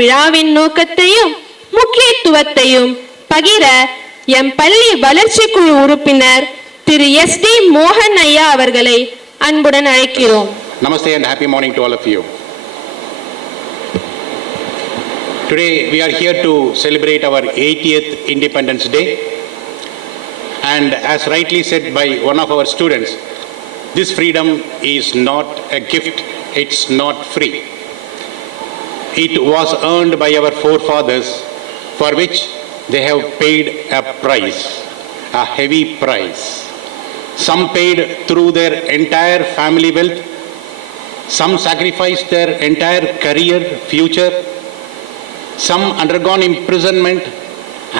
விழாவின் நோக்கத்தையும் முக்கியத்துவத்தையும் பகிர எம் பள்ளி வளர்ச்சி குழு உறுப்பினர் திரு SD மோகன் ஐயா அவர்களை அன்புடன் அழைக்கிறோம். Namaste and happy morning to all of you. Today we are here to celebrate our 80th Independence Day, and as rightly said by one of our students, this freedom is not a gift, it's not free. It was earned by our forefathers, for which they have paid a price, a heavy price. Some paid through their entire family wealth, some sacrificed their entire career, future, some undergone imprisonment,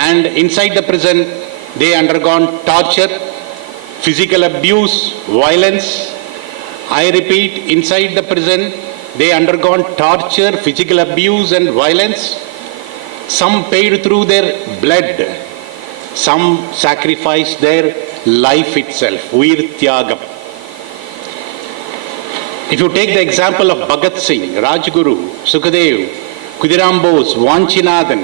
and inside the prison they undergone torture, physical abuse, violence. I repeat, inside the prison they undergone torture, physical abuse and violence. Some paid through their blood, some sacrificed their life itself, Veer Tyagam. If you take the example of Bhagat Singh, Rajguru, Sukhdev, Khudiram Bose, Vanchinathan,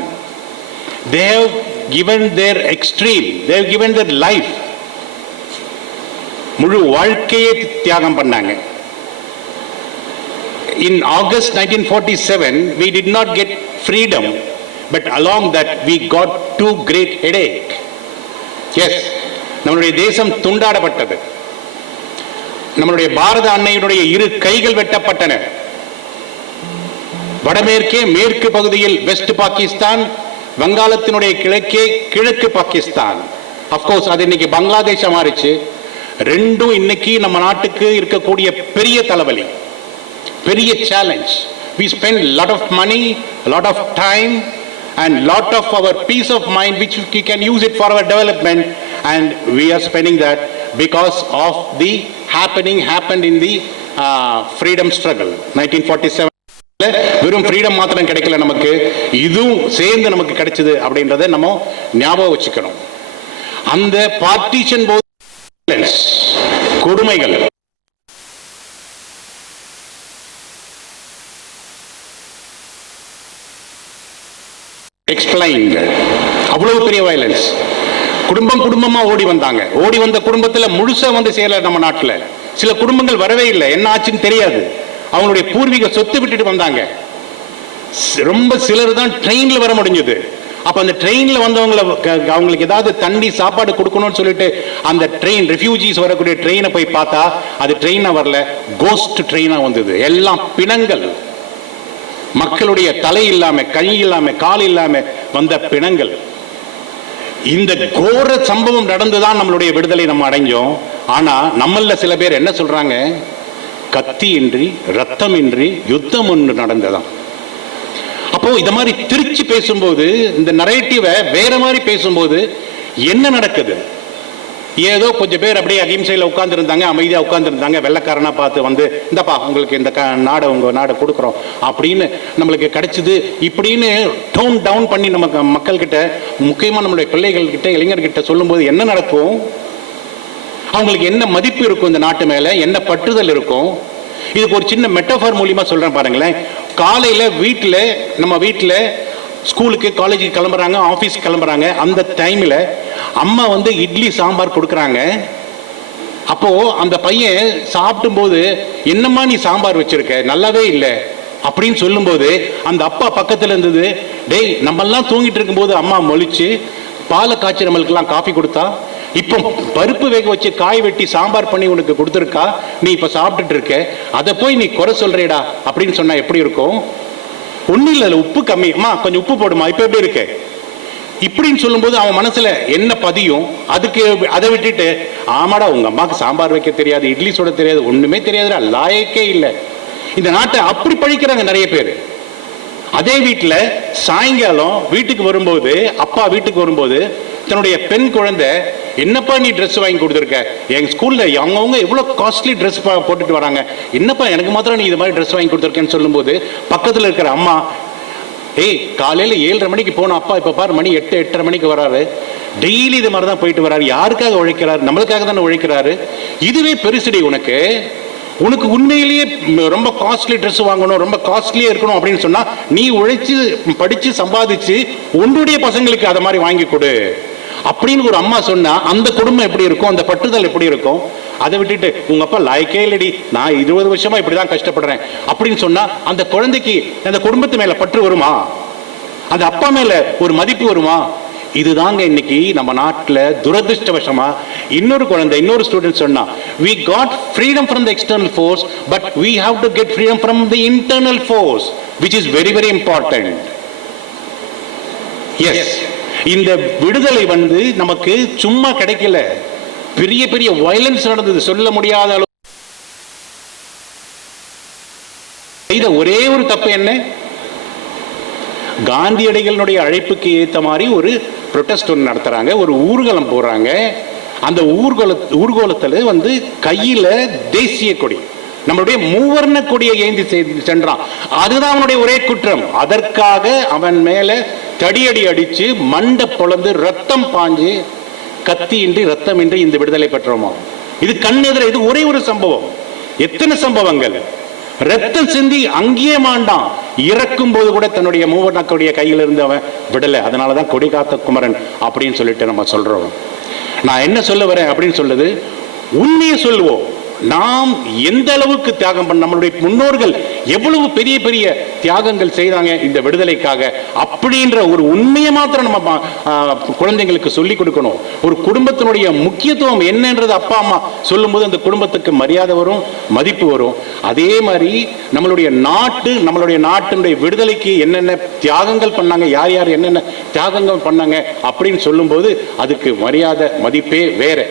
they have given their extreme, they have given their life. முழு வாழ்க்கையை தியாகம் பண்ணாங்க. In August 1947, we did not get freedom, but along that we got two great headache. Yes, நம்மளுடைய தேசம் துண்டாடப்பட்டது. நம்மளுடைய பாரத அன்னையினுடைய இரு கைகள் வெட்டப்பட்டன. வடமேற்கே மேற்கு பகுதியில் வெஸ்ட் பாகிஸ்தான், வங்காளத்தினுடைய கிழக்கே கிழக்கு பாகிஸ்தான். அப்கோர்ஸ் அது இன்னைக்கு பங்களாதேஷ் மாறிச்சு. ரெண்டும் இன்னைக்கு நம்ம நாட்டுக்கு இருக்கக்கூடிய பெரிய தலைவலி, பெரிய challenge. We spend lot of money, lot of time and lot of our peace of mind which we can use it for our development, and we are spending that because of the happened in the freedom struggle 1947. வெறும் freedom மாத்திரம் கிடைக்கல, நமக்கு இதுவும் சேர்ந்து நமக்கு கிடைச்சது அப்படின்றத நம்ம ஞாபகம் வச்சுக்கணும். அந்த பார்ட்டிஷன் போது கொடுமைகள், எக்ஸ்பிளைன்ட், அவ்வளவு பெரிய வயலன்ஸ். குடும்பமா ஓடி வந்தாங்க. ஓடி வந்த குடும்பத்துல முழுசா வந்து சேரல நம்ம நாட்டுல. சில குடும்பங்கள் வரவே இல்லை, என்ன ஆச்சுன்னு தெரியாது. அவங்களுடைய பூர்வீக சொத்து விட்டுட்டு வந்தாங்க. ரொம்ப சிலர் தான் ட்ரெயின்ல வர முடிஞ்சது. அப்ப அந்த ட்ரெயின்ல வந்தவங்களை அவங்களுக்கு ஏதாவது தண்ணி சாப்பாடு கொடுக்கணும்னு சொல்லிட்டு அந்த ட்ரெயின், ரெஃப்யூஜிஸ் வரக்கூடிய ட்ரெயினை போய் பார்த்தா அது ட்ரெயினா வரல, கோஸ்ட் ட்ரெயினா வந்தது. எல்லாம் பிணங்கள், மக்களுடைய தலை இல்லாம, கை இல்லாம, கால் இல்லாம வந்த பிணங்கள். இந்த கோர சம்பவம் நடந்துதான் நம்மளுடைய விடுதலை நம்ம அடைஞ்சோம். ஆனா நம்மள சில பேர் என்ன சொல்றாங்க, கத்தி இன்றி ரத்தம் இன்றி யுத்தம் ஒன்று நடந்ததாம். அப்போ இந்த மாதிரி திருச்சி பேசும்போது, இந்த நரேட்டிவை வேற மாதிரி பேசும்போது என்ன நடக்குது? ஏதோ கொஞ்சம் பேர் அப்படியே அகிம்சையில் உட்கார்ந்து இருந்தாங்க, அமைதியா உட்கார்ந்து இருந்தாங்க. வெள்ளக்காரனா பார்த்து வந்து இந்தப்பா உங்களுக்கு இந்த நாடை, உங்க நாடை கொடுக்குறோம் அப்படின்னு நம்மளுக்கு கிடைச்சது இப்படின்னு டோன் டவுன் பண்ணி நமக்கு மக்கள் கிட்ட, முக்கியமா நம்மளுடைய பிள்ளைகள் கிட்ட, இளைஞர்கிட்ட சொல்லும்போது என்ன நடக்கும்? அவங்களுக்கு என்ன மதிப்பு இருக்கும் இந்த நாட்டு மேல, என்ன பற்றுதல் இருக்கும்? இதுக்கு ஒரு சின்ன மெட்டஃபர் மூலியமா சொல்றேன் பாருங்களேன். காலையில நம்ம வீட்டில் ஸ்கூலுக்கு காலேஜுக்கு கிளம்புறாங்க, ஆஃபீஸ் கிளம்புறாங்க. அந்த டைம்ல அம்மா வந்து இட்லி சாம்பார் கொடுக்குறாங்க. அப்போ அந்த பையன் சாப்பிடும் போது, என்னம்மா நீ சாம்பார் வச்சிருக்க, நல்லாவே இல்லை அப்படின்னு சொல்லும்போது அந்த அப்பா பக்கத்துல இருந்தது, டேய் நம்மெல்லாம் தூங்கிட்டு இருக்கும்போது அம்மா மொழிச்சு பாலை காய்ச்சி நம்மளுக்கெல்லாம் காஃபி கொடுத்தா, இப்போ பருப்பு வேக வச்சு காய் வெட்டி சாம்பார் பண்ணி உனக்கு கொடுத்துருக்கா, நீ இப்ப சாப்பிட்டுட்டு இருக்க, அதை போய் நீ குறை சொல்றேடா அப்படின்னு சொன்னா எப்படி இருக்கும்? ஒன்னும் இல்லை, உப்பு கம்மி, அம்மா கொஞ்சம் உப்பு போடுமா, இப்ப எப்படி இருக்கு இப்படின்னு சொல்லும்போது அவன் மனசுல என்ன பதியும்? அதுக்கு அதை விட்டுட்டு, ஆமாடா உங்க அம்மாக்கு சாம்பார் வைக்க தெரியாது, இட்லி சுட தெரியாது, ஒண்ணுமே தெரியாதுடா, லாயக்கே இல்லை. இந்த நாட்டை அப்படி பழிக்கிறாங்க நிறைய பேர். அதே வீட்டுல சாயங்காலம் வீட்டுக்கு வரும்போது, அப்பா வீட்டுக்கு வரும்போது தன்னுடைய பெண் குழந்தை, என்னப்பா நீ ட்ரெஸ் வாங்கி கொடுத்துருக்க, எங்க ஸ்கூல்ல அவங்கவுங்க எவ்வளவு காஸ்ட்லி ட்ரெஸ் போட்டுட்டு வராங்க, என்னப்பா எனக்கு மாத்திரம் நீ இது மாதிரி ட்ரெஸ் வாங்கி கொடுத்துருக்கேன்னு சொல்லும்போது பக்கத்துல இருக்கிற அம்மா, ஏய் காலையில 7:30 மணிக்கு போன அப்பா இப்ப பாரு மணி 8-8:30 மணிக்கு வராரு, டெய்லி இது மாதிரிதான் போயிட்டு வராரு, யாருக்காக உழைக்கிறாரு? நம்மளுக்காக தானே உழைக்கிறாரு. இதுவே பெருசுடி உனக்கு. உனக்கு உண்மையிலேயே ரொம்ப காஸ்ட்லி ட்ரெஸ் வாங்கணும், ரொம்ப காஸ்ட்லியா இருக்கணும் அப்படின்னு சொன்னா நீ உழைச்சு படிச்சு சம்பாதிச்சு உன்னுடைய பசங்களுக்கு அதை மாதிரி வாங்கி கொடு அப்படின்னு ஒரு அம்மா சொன்னா அந்த குடும்பம் எப்படி இருக்கும், அந்த பட்டுதல் எப்படி இருக்கும்? அதை விட்டுட்டு உங்க அப்பா லாய்க்கே இல்லடி, நான் 20 வருஷமா இப்படிதான் கஷ்டப்படுறேன் அப்படின்னு சொன்னா அந்த குழந்தைக்கு அந்த குடும்பத்து மேல பற்று வருமா? அந்த அப்பா மேல ஒரு மதிப்பு வருமா? இதுதாங்க இன்னைக்கு நம்ம நாட்டில் துரதிருஷ்டவசமா இன்னொரு குழந்தை இன்னொரு ஸ்டூடெண்ட் சொன்னா, we got freedom from the external force but we have to get freedom from the internal force which is very very important. Yes, இந்த விடுதலை நமக்கு சும்மா கிடைக்கல, பெரிய பெரிய வயலன்ஸ் நடந்தது, சொல்ல முடியாத அளவு. செய்த ஒரே ஒரு தப்பு என்ன? காந்தியடிகளுடைய அழைப்புக்கு ஏற்ற மாதிரி ஒரு ப்ரொட்டஸ்ட் ஒன்று நடத்துறாங்க, ஒரு ஊர்வலம் போடுறாங்க. அந்த ஊர்வலத்தில் கையில தேசிய கொடி, நம்மளுடைய மூவர்ண கொடியை ஏந்தி சென்றான். அதுதான் அவனுடைய ஒரே குற்றம். அதற்காக அவன் மேல தடியடி அடிச்சு மண்டை பொளந்து ரத்தம் பாஞ்சு கத்தியின்றி ரத்தமின்றி இந்த விடுதலை பெற்றோமா? இது கண்ணெதிர, இது ஒரே ஒரு சம்பவம். எத்தனை சம்பவங்கள்? ரத்தம் சிந்தி அங்கேயே மாண்டான். இறக்கும் போது கூட தன்னுடைய மூவர்ணக்கூடிய கையில் இருந்து அவன் விடலை. அதனாலதான் கொடி காத்த குமரன் அப்படின்னு சொல்லிட்டு நம்ம சொல்றோம். நான் என்ன சொல்ல வரேன் அப்படின்னு சொல்லுது, உண்மையை சொல்லுவோம். நாம் எந்த அளவுக்கு தியாகம் பண்ண, நம்மளுடைய முன்னோர்கள் எவ்வளவு பெரிய பெரிய தியாகங்கள் செய்தாங்க இந்த விடுதலைக்காக அப்படின்ற ஒரு உண்மையை மாத்திரம் நம்ம குழந்தைங்களுக்கு சொல்லிக் கொடுக்கணும். ஒரு குடும்பத்தினுடைய முக்கியத்துவம் என்னன்றது அப்பா அம்மா சொல்லும் போது அந்த குடும்பத்துக்கு மரியாதை வரும், மதிப்பு வரும். அதே மாதிரி நம்மளுடைய நாட்டினுடைய விடுதலைக்கு என்னென்ன தியாகங்கள் பண்ணாங்க, யார் யார் என்னென்ன தியாகங்கள் பண்ணாங்க அப்படின்னு சொல்லும் போது அதுக்கு மரியாதை மதிப்பே வேற.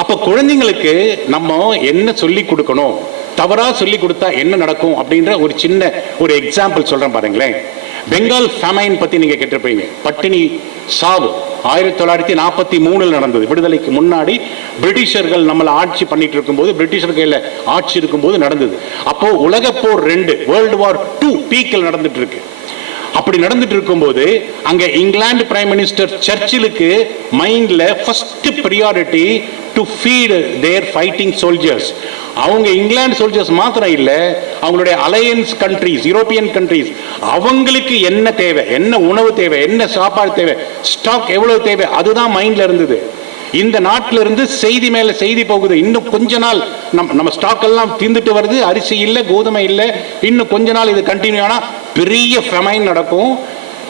அப்ப குழந்தைங்களுக்கு நம்ம என்ன சொல்லி கொடுக்கணும், தவறா சொல்லி கொடுத்தா என்ன நடக்கும் அப்படின்ற ஒரு சின்ன ஒரு எக்ஸாம்பிள் சொல்றேன் பாருங்களேன். பெங்கால் ஃபெமைன் பத்தி நீங்க கேட்டிருப்பீங்க. பட்டினி சாவு 1943 நடந்தது. விடுதலைக்கு முன்னாடி பிரிட்டிஷர்கள் நம்மளை ஆட்சி பண்ணிட்டு இருக்கும்போது, பிரிட்டிஷர்கள் ஆட்சி இருக்கும்போது நடந்தது. அப்போ உலக போர் 2 வேர்ல்டு வார் 2 பீக்கில் நடந்துட்டு இருக்கு. அப்படி நடந்துட்டு இருக்கும்போது அங்க இங்கிலாந்து பிரைம் மினிஸ்டர் சர்ச்சிலுக்கு மைண்ட்ல first priority to feed their fighting soldiers. அவங்க இங்கிலாந்து சோல்ஜர்ஸ் மாத்திரம் இல்ல, அவங்களுடைய அலையன்ஸ் கண்ட்ரீஸ், யூரோப்பியன் கண்ட்ரீஸ், அவங்களுக்கு என்ன தேவை, என்ன உணவு தேவை, என்ன சாப்பாடு தேவை, ஸ்டாக் எவ்வளவு தேவை, அதுதான் மைண்ட்ல இருந்தது. இந்த நாட்டில இருந்து செய்தி மேல செய்தி போகுது. இன்னும் கொஞ்ச நாள் நம்ம ஸ்டாக் எல்லாம் தீர்ந்துட்டு வருது, அரிசி இல்ல, கோதுமை இல்ல, இன்னும் கொஞ்ச நாள் இது கண்டினியூ ஆனா பெரிய ஃபெமைன் நடக்கும்,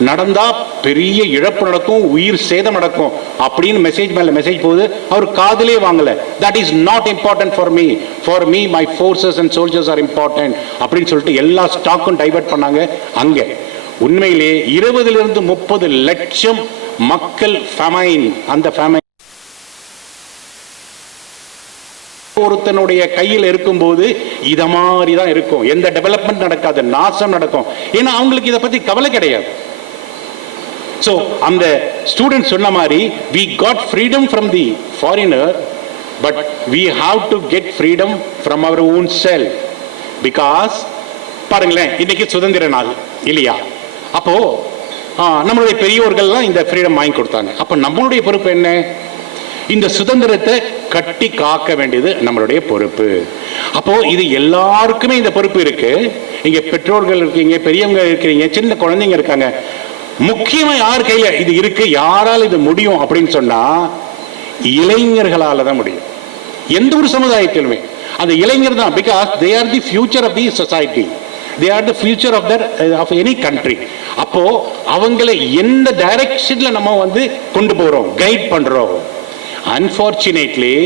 நடந்தா பெரிய இழப்பு நடக்கும், உயிர் சேதம் நடக்கும் அப்படின்னு மெசேஜ் மேல மெசேஜ் போகுது. அவர் காதிலே வாங்கல. That is not important for me my forces and soldiers are important அப்படின்னு சொல்லிட்டு எல்லா ஸ்டாக்கும் டைவர்ட் பண்ணாங்க. அங்க உண்மையிலே 20 to 30 லட்சம் மக்கள் ஃபெமைன், அந்த ஃபெமைன் ஒருத்தனுடைய கையில் இருக்கும்போது இத மாதிரி தான் இருக்கும். எந்த டெவலப்மெண்ட் நடக்காது, நாசம் நடக்கும். ஏன்னா அவங்களுக்கு இத பத்தி கவலை கிடையாது. சோ அந்த ஸ்டூடெண்ட் சொன்ன மாதிரி we got freedom from the foreigner but we have to get freedom from our own self. because பாருங்களேன், இன்னைக்கு சுதந்திர நாள் இல்லையா? அப்போ நம்மளுடைய பெரியோர்கள்லாம் இந்த ஃப்ரீடம் வாங்கி கொடுத்தாங்க. அப்ப நம்மளுடைய பொறுப்பு என்ன? இந்த சுதந்திரத்தை கட்டி காக்க வேண்டியது நம்மளுடைய பொறுப்பு. அப்போ இது எல்லாருக்குமே இந்த பொறுப்பு இருக்கு. இங்க பெற்றோர்கள் இருக்கீங்க, பெரியவங்க இருக்கிறீங்க, சின்ன குழந்தைங்க இருக்காங்க. முக்கியமா யார் கையில இது இருக்கு, யாரால இது முடியும் அப்படின்னு சொன்னா இளைஞர்களால தான் முடியும். எந்த ஒரு சமுதாயத்திலுமே அந்த இளைஞர் தான். Because they are the future of the society, they are the future of any country. அப்போ அவங்களை எந்த டைரக்ஷன்ல நம்ம கொண்டு போறோம், கைட் பண்றோம். Unfortunately,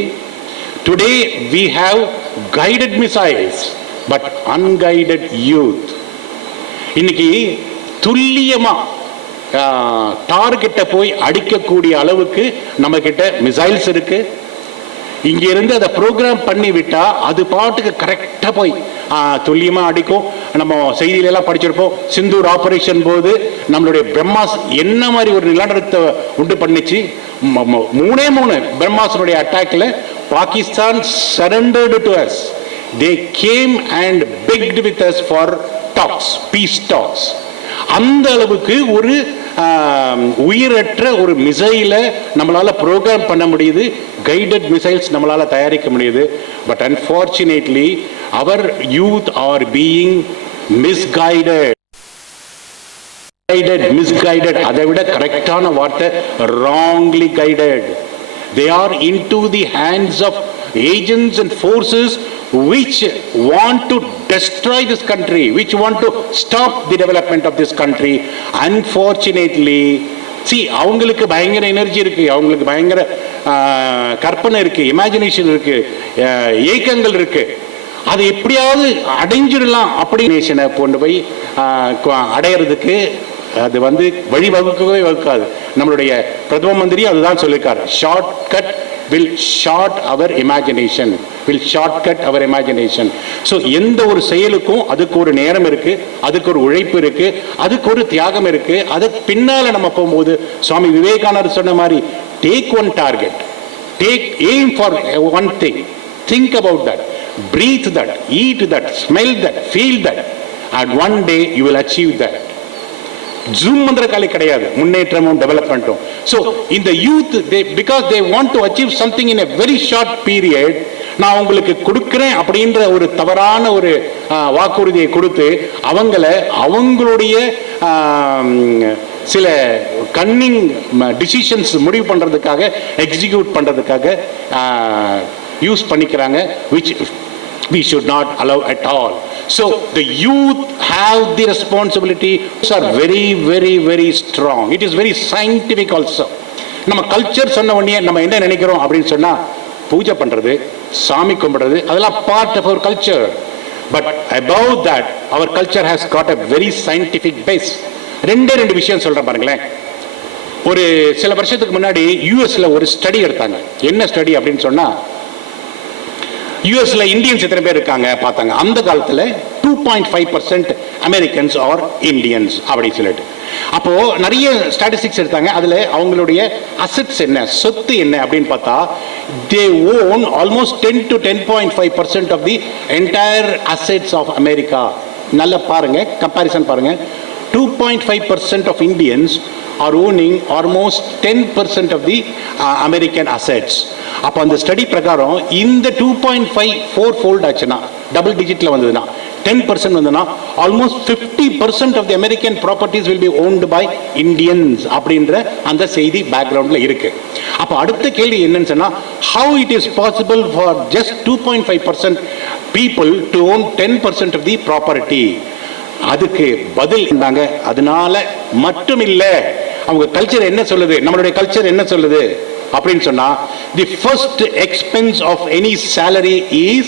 today we have guided missiles but unguided youth. இன்னைக்கு துல்லியமா டார்கெட்டை போய் அடிக்கக்கூடிய அளவுக்கு நம்ம கிட்ட மிசைல்ஸ் இருக்கு. இங்க இருந்து அதை ப்ரோக்ராம் பண்ணி விட்டா அது பாட்டுக்கு கரெக்டா போய் துல்லியமா அடிக்கும். நம்ம செய்தியில எல்லாம் படிச்சிருப்போம், சிந்தூர் ஆபரேஷன் போது நம்மளுடைய பிரம்மாஸ் என்ன மாதிரி ஒரு நிலநடுக்கத்தை உண்டு பண்ணிச்சு. 3 பிரம்மாஸனுடைய அட்டாக்ல Pakistan surrendered to us. they came and begged with us for talks, peace talks. அந்த அளவுக்கு ஒரு உயிரற்ற ஒரு மிசைலை நம்மளால ப்ரோக்ராம் பண்ண முடியுது, கைடட் மிசைல்ஸ் நம்மளால தயாரிக்க முடியுது. But unfortunately our youth are being misguided. Misguided, அதை விட கரெக்டான வார்த்தை wrongly guided. They are into the hands of agents and forces which want to destroy this country, which want to stop the development of this country. Unfortunately, see, அவங்களுக்கு பயங்கர energy இருக்கு, அவங்களுக்கு பயங்கர கற்பனை இருக்கு, இமேஜினேஷன் இருக்கு, ஏக்கங்கள் இருக்கு. அது எப்படியாவது அடைஞ்சிடலாம் அப்படி நேஷனை கொண்டு போய் அடையிறதுக்கு அது வழிவகுக்கவே வகுக்காது. நம்மளுடைய பிரதம மந்திரி அதுதான் சொல்லியிருக்கார். Short cut will short our imagination, will shortcut our imagination. So எந்த ஒரு செயலுக்கும் அதுக்கு ஒரு நேரம் இருக்கு, அதுக்கு ஒரு உழைப்பு இருக்கு, அதுக்கு ஒரு தியாகம் இருக்கு. அது பின்னால நம்ம போகும்போது சுவாமி விவேகானந்தர் சொன்ன மாதிரி take one target, take aim for one thing, think about that, breathe that, eat that, smell that, feel that, and one day you will achieve that. ஜூம் மந்திரக்காலி கிடையாது முன்னேற்றமும் டெவலப்மெண்ட்டும். ஸோ இந்த youth because they want to achieve something in a very short period, நான் உங்களுக்கு கொடுக்குறேன் அப்படின்ற ஒரு தவறான ஒரு வாக்குறுதியை கொடுத்து அவங்களுடைய சில கன்னிங் டிசிஷன்ஸ் முடிவு பண்றதுக்காக, எக்ஸிக்யூட் பண்றதுக்காக யூஸ் பண்ணிக்கிறாங்க, which we should not allow at all. So the youth have the responsibility. These are very, very, very strong. It is very scientific also. நம்ம கல்ச்சர் சொன்ன உடனே நம்ம என்ன நினைக்கிறோம் அப்படின்னு சொன்னா, பூஜை பண்றது, சாமி கும்பிடுறது, அதெல்லாம் part of our culture. But above that our culture has got a very scientific base. ரெண்டு விஷயம் சொல்றேன் பாருங்களேன். ஒரு சில வருஷத்துக்கு முன்னாடி யூஎஸ்ல ஒரு ஸ்டடி எடுத்தாங்க. என்ன ஸ்டடி அப்படின்னு சொன்னா, யூஎஸ்ல இந்தியன்ஸ் எத்தனை பேர் இருக்காங்க பார்த்தாங்க. அந்த காலத்துல 2.5% அமெரிக்கன்ஸ் ஆர் இந்தியன்ஸ் அப்படின்னு சொல்லிட்டு, அப்போ நிறைய ஸ்டாட்டிஸ்டிக்ஸ் எடுத்தாங்க. அதுல அவங்களுடைய அசெட்ஸ் என்ன, சொத்து என்ன அப்படின்னு பார்த்தா, they own almost 10 to 10.5% of the entire assets of America. நல்லா பாருங்க, கம்பாரிசன் பாருங்க. 2.5% of Indians are owning almost 10% of the American assets. அப்போ அந்த ஸ்டடி பிரகாரம் இந்த 2.5 4-fold ஆச்சுன்னா, டபுள் டிஜிட்ல வந்ததுன்னா, 10% வந்ததுன்னா, almost 50% of the American properties will be owned by Indians அப்படின்ற அந்த செய்தி பேக்ரவுண்ட்ல இருக்கு. அப்போ அடுத்த கேள்வி என்னன்னு சொன்னா, how it is possible for just 2.5% people to own 10% of the property? அதுக்கு பதில் இருந்தாங்க. அதனால மட்டும் இல்ல, அவங்க கல்ச்சர் என்ன சொல்லுது, நம்மளுடைய கல்ச்சர் என்ன சொல்லுது அப்படின்னு சொன்னா, the first expense of any salary is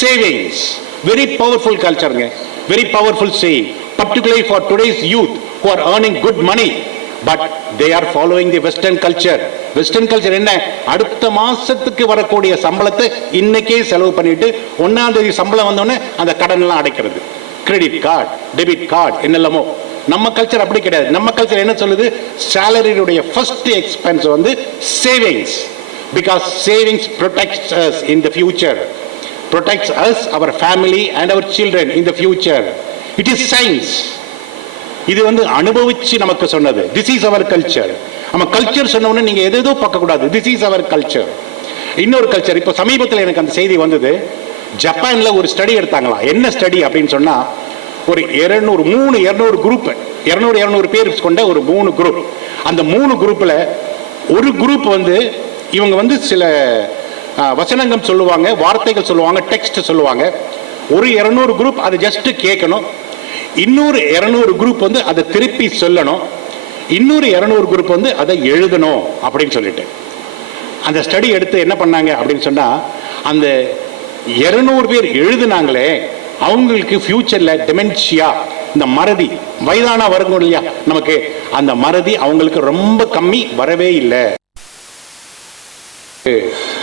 savings. Very powerful culture, very powerful saying, particularly for today's youth who are earning good money, but they are following the western culture. Western culture என்ன, அடுத்த மாசத்துக்கு வரக்கூடிய சம்பளத்தை இன்னைக்கே செலவு பண்ணிட்டு 1ஆம் தேதி சம்பளம் வந்தோடனே அந்த கடன் எல்லாம் அடைக்கிறது. கிரெடிட் கார்டு, டெபிட் கார்டு, என்னெல்லாமோ. நம்ம கல்ச்சர் அப்படி கிடையாது. நம்ம கல்ச்சர் என்ன சொல்லுது, சேலரியுடைய first expense savings. Because savings protects us in the future, protects us, our family and our children in the future. It is science. இது அனுபவிச்சு நமக்கு சொன்னது. This is our culture. நம்ம கல்ச்சர் சொன்ன உடனே நீங்க எதோ பார்க்க கூடாது. This is our culture. இன்னொரு கல்ச்சர். இப்போ சமீபத்தில் எனக்கு அந்த செய்தி வந்தது. ஜப்பான்ல ஒரு ஸ்டடி எடுத்தாங்களா. என்ன ஸ்டடி அப்படின்னு சொன்னா, ஒரு 200 குரூப், 200 பேர் கொண்ட ஒரு 3 குரூப். அந்த 3 குரூப்ல ஒரு குரூப் இவங்க சில வசனங்கள் சொல்லுவாங்க, வார்த்தைகள் சொல்லுவாங்க, டெக்ஸ்ட் சொல்லுவாங்க. ஒரு 200 குரூப் அதை ஜஸ்ட் கேட்கணும். இன்னொரு 200 குரூப் அதை திருப்பி சொல்லணும். இன்னொரு 200 குரூப் அதை எழுதணும் அப்படின்னு சொல்லிட்டு அந்த ஸ்டடி எடுத்து என்ன பண்ணாங்க அப்படின்னு சொன்னா, அந்த 200 பேர் எழுதுனாங்களே, அவங்களுக்கு ஃபியூச்சர்ல டெமென்ஷியா, இந்த மறதி, வயதான வரணும் இல்லையா நமக்கு, அந்த மறதி அவங்களுக்கு ரொம்ப கம்மி, வரவே இல்லை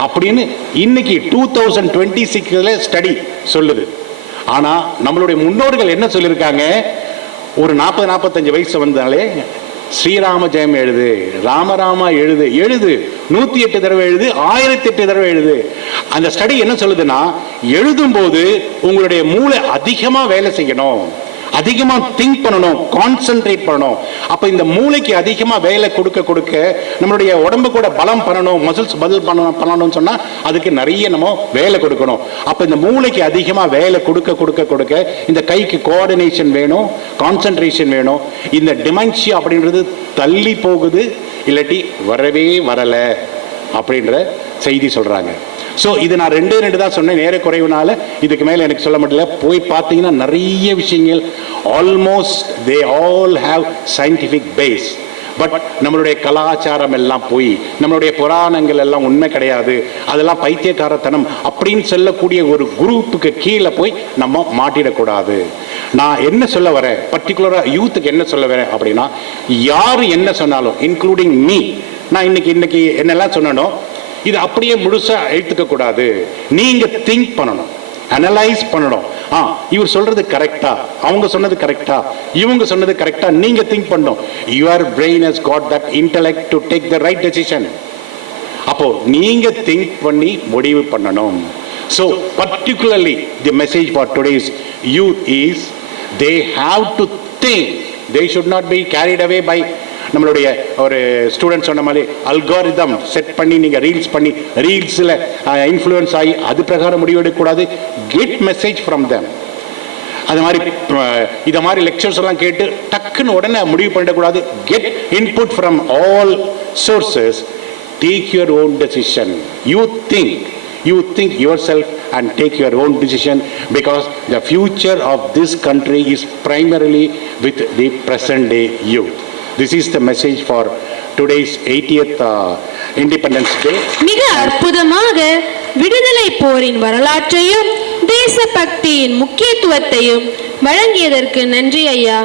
அப்படின்னு இன்னைக்கு 2026 ஸ்டடி சொல்லுது. ஆனா நம்மளுடைய முன்னோர்கள் என்ன சொல்லியிருக்காங்க, ஒரு 40-45 வயசு வந்தாலே ஸ்ரீராம ஜெயம் எழுது, ராமராமா எழுது, 108 தடவை எழுது, 1008 தடவை எழுது. அந்த ஸ்டடி என்ன சொல்லுதுன்னா, எழுதும் போது உங்களுடைய மூளை அதிகமா வேலை செய்யணும். அதிகமா திங்க் பண்ணணும், கான்சென்ட்ரேட் பண்ணணும். அப்ப இந்த மூளைக்கு அதிகமா வேலை கொடுக்க கொடுக்க நம்மளுடைய உடம்பு கூட பலம் பண்ணணும், மசில்ஸ் பதில் பண்ணணும்னு சொன்னா அதுக்கு நிறைய நம்ம வேலை கொடுக்கணும். அப்ப இந்த மூளைக்கு அதிகமா வேலை கொடுக்க கொடுக்க கொடுக்க இந்த கைக்கு கோஆர்டினேஷன் வேணும், கான்சென்ட்ரேஷன் வேணும். இந்த டிமென்ஷியா அப்படின்றது தள்ளி போகுது, இல்லாட்டி வரவே வரல அப்படின்ற செய்தி சொல்றாங்க. ஸோ இது நான் ரெண்டு தான் சொன்னேன், நேர குறைவுனால இதுக்கு மேலே எனக்கு சொல்ல முடியல. போய் பார்த்தீங்கன்னா நிறைய விஷயங்கள் almost they all have scientific base. But நம்மளுடைய கலாச்சாரம் எல்லாம் போய் நம்மளுடைய புராணங்கள் எல்லாம் உண்மை கிடையாது, அதெல்லாம் பைத்தியக்காரத்தனம் அப்படின்னு சொல்லக்கூடிய ஒரு குரூப்புக்கு கீழே போய் நம்ம மாட்டிடக்கூடாது. நான் என்ன சொல்ல வரேன், பர்டிகுலராக யூத்துக்கு என்ன சொல்ல வரேன் அப்படின்னா, யார் என்ன சொன்னாலும் இன்க்ளூடிங் மீ, நான் இன்னைக்கு என்னெல்லாம் சொன்னனோ இது அப்படியே முழுசா எடுத்துக்க கூடாது. நீங்க திங்க் பண்ணணும், அனலைஸ் பண்ணணும். இவர் சொல்றது கரெக்டா, அவங்க சொன்னது கரெக்டா, இவங்க சொன்னது கரெக்டா, நீங்க திங்க் பண்ணணும். Your brain has got that intellect to take the right decision. அப்போ நீங்க திங்க் பண்ணி முடிவு பண்ணணும். So particularly the message for today's youth is they have to think. They should not be carried away by நம்மளுடைய ஒரு student சொன்ன மாதிரி algorithm set பண்ணி நீங்கள் ரீல்ஸ் பண்ணி ரீல்ஸில் இன்ஃப்ளூயன்ஸ் ஆகி அது பிரகாரம் முடிவெடுக்கக்கூடாது. Get message from them. அது மாதிரி இதை மாதிரி லெக்சர்ஸ் எல்லாம் கேட்டு டக்குன்னு உடனே முடிவு பண்ணிடக்கூடாது. Get input from all sources. Take your own decision. You think yourself and take your own decision, because the future of this country is primarily with the present day youth. This is the message for today's 80th Independence Day. மிக அற்புதமாக விடுதலை போரின் வரலாற்றையும் தேசபக்தியின் முக்கியத்துவத்தையும் வழங்கியதற்கு நன்றி ஐயா.